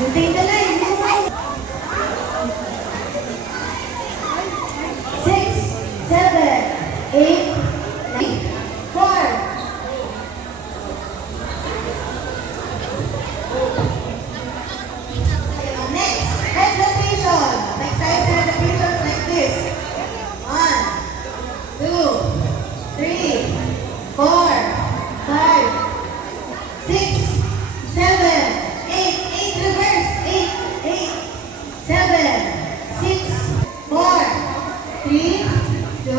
Maintain the line. 6, 7, 8, 9, 4. Next, head rotation. Next time, head rotation like this. 1, 2, 3, 4, 5, 6, 7, 8, 8, reverse, 8, 8, 7, 6, 4, 3, 2,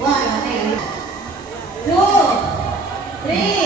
1, okay. 2, 3,